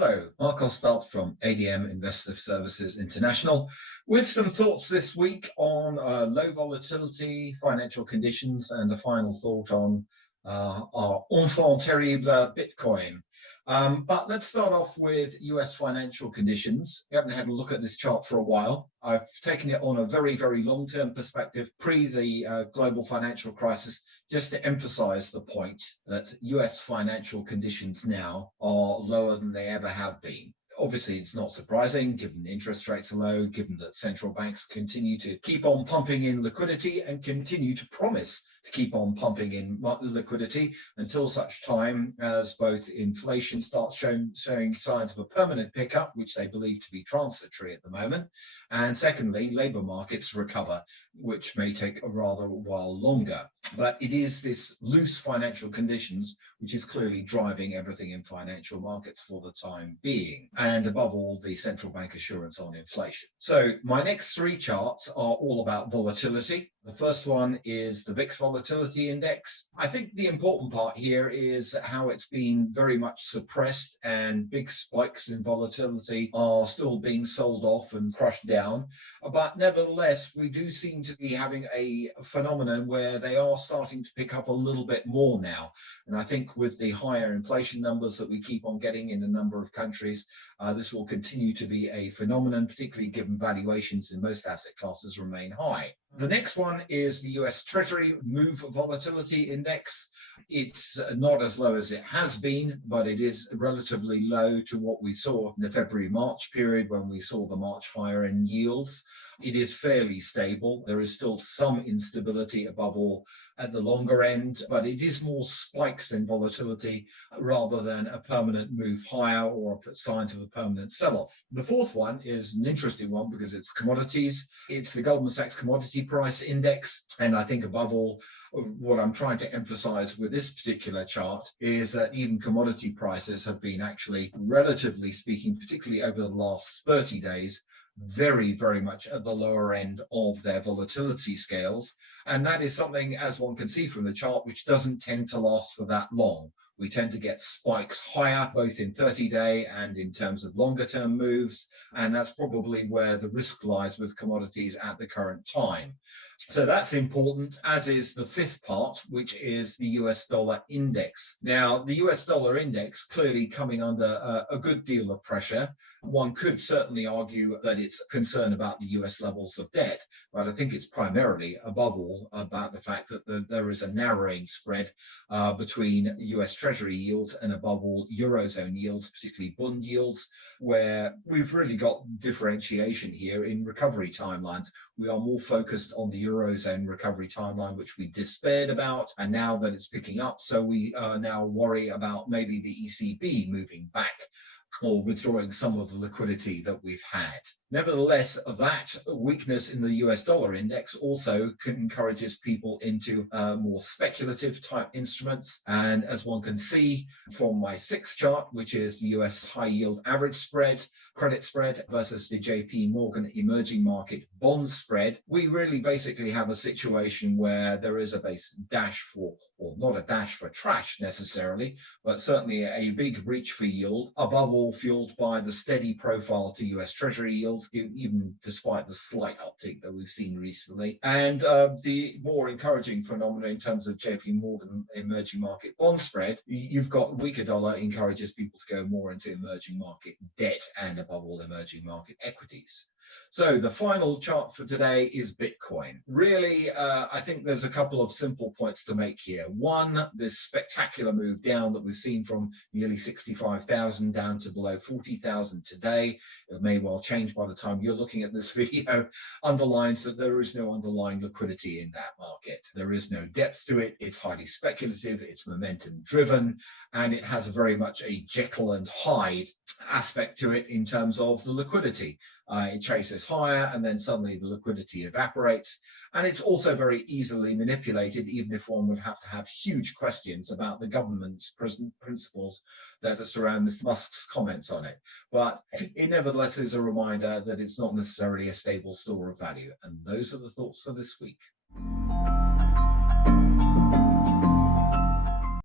Hello, Marc from ADM Investor Services International with some thoughts this week on low volatility, financial conditions, and a final thought on our enfant terrible Bitcoin. But let's start off with US financial conditions. We haven't had a look at this chart for a while. I've taken it on a very, very long-term perspective pre the global financial crisis, just to emphasize the point that US financial conditions now are lower than they ever have been. Obviously, it's not surprising given interest rates are low, given that central banks continue to keep on pumping in liquidity and continue to promise to keep on pumping in liquidity until such time as both inflation starts showing signs of a permanent pickup, which they believe to be transitory at the moment, and secondly, labor markets recover, which may take a rather while longer. But it is this loose financial conditions which is clearly driving everything in financial markets for the time being, and above all, the central bank assurance on inflation. So my next three charts are all about volatility. The first one is the Vix Volatility Index. I think the important part here is how it's been very much suppressed, and big spikes in volatility are still being sold off and crushed down. But nevertheless, we do seem to be having a phenomenon where they are starting to pick up a little bit more now. And I think with the higher inflation numbers that we keep on getting in a number of countries, this will continue to be a phenomenon, particularly given valuations in most asset classes remain high. The next one is the US Treasury Move Volatility Index. It's not as low as it has been, but it is relatively low to what we saw in the February-March period when we saw the March higher in yields. It is fairly stable. There is still some instability above all at the longer end, but it is more spikes in volatility rather than a permanent move higher or signs of a permanent sell-off. The fourth one is an interesting one because it's commodities. It's the Goldman Sachs Commodity Price Index. And I think above all, what I'm trying to emphasize with this particular chart is that even commodity prices have been actually, relatively speaking, particularly over the last 30 days, very, very much at the lower end of their volatility scales. And that is something, as one can see from the chart, which doesn't tend to last for that long. We tend to get spikes higher, both in 30-day and in terms of longer-term moves. And that's probably where the risk lies with commodities at the current time. So that's important, as is the fifth part, which is the US dollar index. Now, the US dollar index clearly coming under a good deal of pressure. One could certainly argue that it's a concern about the US levels of debt, but I think it's primarily, above all, about the fact that there is a narrowing spread between US Treasury yields and, above all, Eurozone yields, particularly bond yields, where we've really got differentiation here in recovery timelines. We are more focused on the Eurozone recovery timeline, which we despaired about, and now that it's picking up, so we now worry about maybe the ECB moving back or withdrawing some of the liquidity that we've had. Nevertheless, that weakness in the US dollar index also encourages people into more speculative type instruments. And as one can see from my sixth chart, which is the US high yield average spread, credit spread versus the JP Morgan emerging market bond spread, we really basically have a situation where there is a base dash for, or not a dash for trash necessarily, but certainly a big reach for yield, above all fueled by the steady profile to US Treasury yields, even despite the slight uptick that we've seen recently. And the more encouraging phenomenon in terms of JP Morgan emerging market bond spread, you've got weaker dollar encourages people to go more into emerging market debt and above all emerging market equities. So the final chart for today is Bitcoin. Really, I think there's a couple of simple points to make here. One, this spectacular move down that we've seen from nearly 65,000 down to below 40,000 today. It may well change by the time you're looking at this video, underlines that there is no underlying liquidity in that market. There is no depth to it. It's highly speculative. It's momentum driven, and it has very much a Jekyll and Hyde aspect to it in terms of the liquidity. It chases higher and then suddenly the liquidity evaporates. And it's also very easily manipulated, even if one would have to have huge questions about the government's principles that surround Mr. Musk's comments on it. But it nevertheless is a reminder that it's not necessarily a stable store of value. And those are the thoughts for this week.